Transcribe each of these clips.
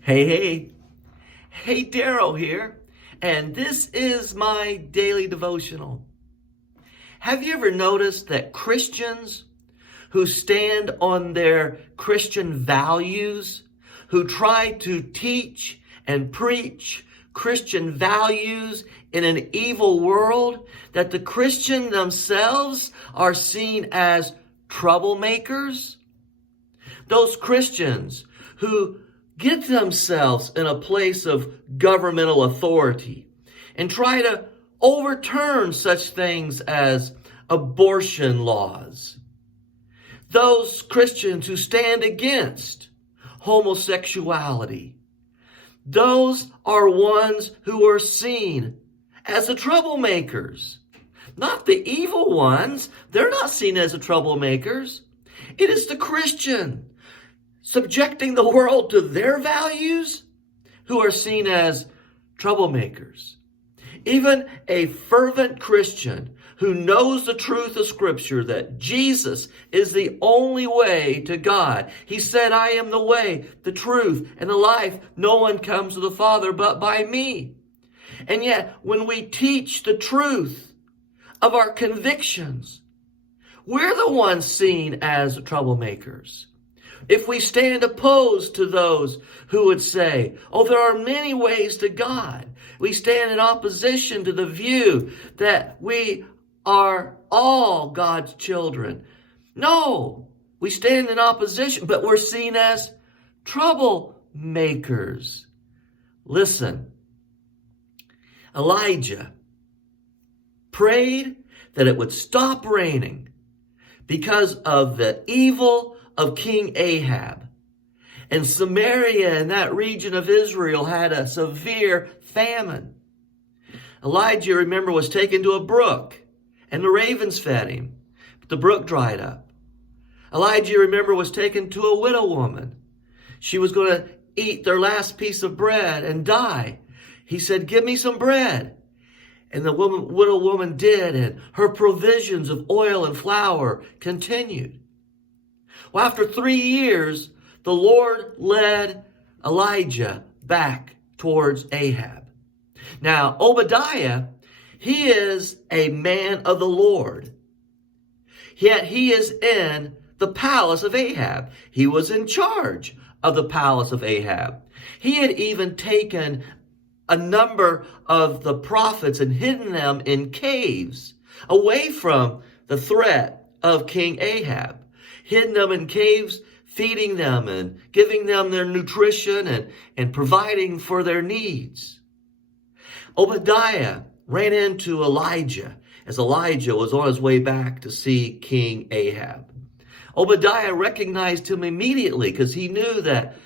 Hey, Daryl here, and this is my daily devotional. Have you ever noticed that Christians who stand on their Christian values, who try to teach and preach Christian values in an evil world, that the Christian themselves are seen as troublemakers? Those Christians who get themselves in a place of governmental authority and try to overturn such things as abortion laws. Those Christians who stand against homosexuality. Those are ones who are seen as the troublemakers. Not the evil ones. They're not seen as the troublemakers. It is the Christian subjecting the world to their values who are seen as troublemakers. Even a fervent Christian who knows the truth of Scripture, that Jesus is the only way to God. He said, I am the way, the truth, and the life. No one comes to the Father but by me. And yet, when we teach the truth of our convictions, we're the ones seen as troublemakers. If we stand opposed to those who would say, oh, there are many ways to God. We stand in opposition to the view that we are all God's children. No, we stand in opposition, but we're seen as troublemakers. Listen, Elijah prayed that it would stop raining because of the evil of King Ahab. And Samaria and that region of Israel had a severe famine. Elijah, remember, was taken to a brook, and the ravens fed him, but the brook dried up. Elijah, remember, was taken to a widow woman. She was going to eat their last piece of bread and die. He said, give me some bread. And the widow woman did, and her provisions of oil and flour continued. Well, after 3 years, the Lord led Elijah back towards Ahab. Now, Obadiah, he is a man of the Lord. Yet he is in the palace of Ahab. He was in charge of the palace of Ahab. He had even taken a number of the prophets and hidden them in caves away from the threat of King Ahab. Hidden them in caves, feeding them and giving them their nutrition and providing for their needs. Obadiah ran into Elijah as Elijah was on his way back to see King Ahab. Obadiah recognized him immediately because he knew that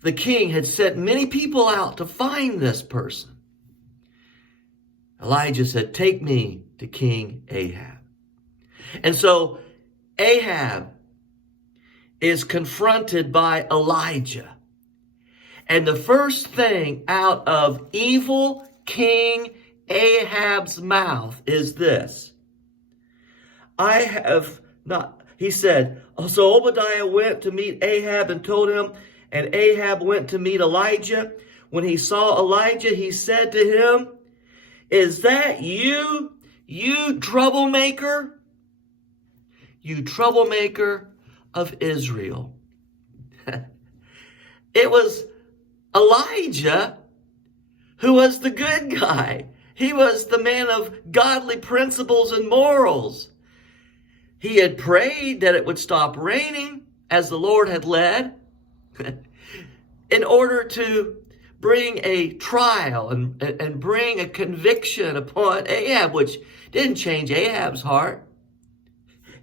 the king had sent many people out to find this person. Elijah said, take me to King Ahab. And so Ahab is confronted by Elijah. And the first thing out of evil King Ahab's mouth is this. I have not, he said, so Obadiah went to meet Ahab and told him, and Ahab went to meet Elijah. When he saw Elijah, he said to him, is that you troublemaker? You troublemaker of Israel. It was Elijah who was the good guy. He was the man of godly principles and morals. He had prayed that it would stop raining as the Lord had led in order to bring a trial and bring a conviction upon Ahab, which didn't change Ahab's heart.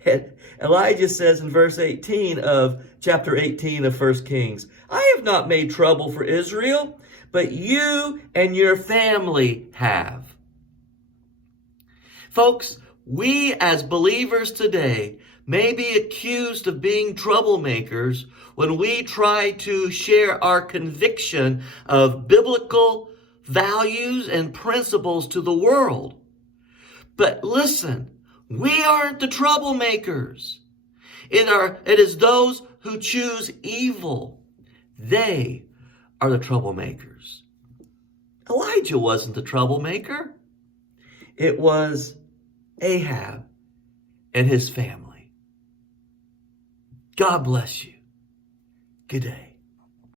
And Elijah says in verse 18 of chapter 18 of 1 Kings, I have not made trouble for Israel, but you and your family have. Folks, we as believers today may be accused of being troublemakers when we try to share our conviction of biblical values and principles to the world. But listen, we aren't the troublemakers. It is those who choose evil. They are the troublemakers. Elijah wasn't the troublemaker. It was Ahab and his family. God bless you. Good day.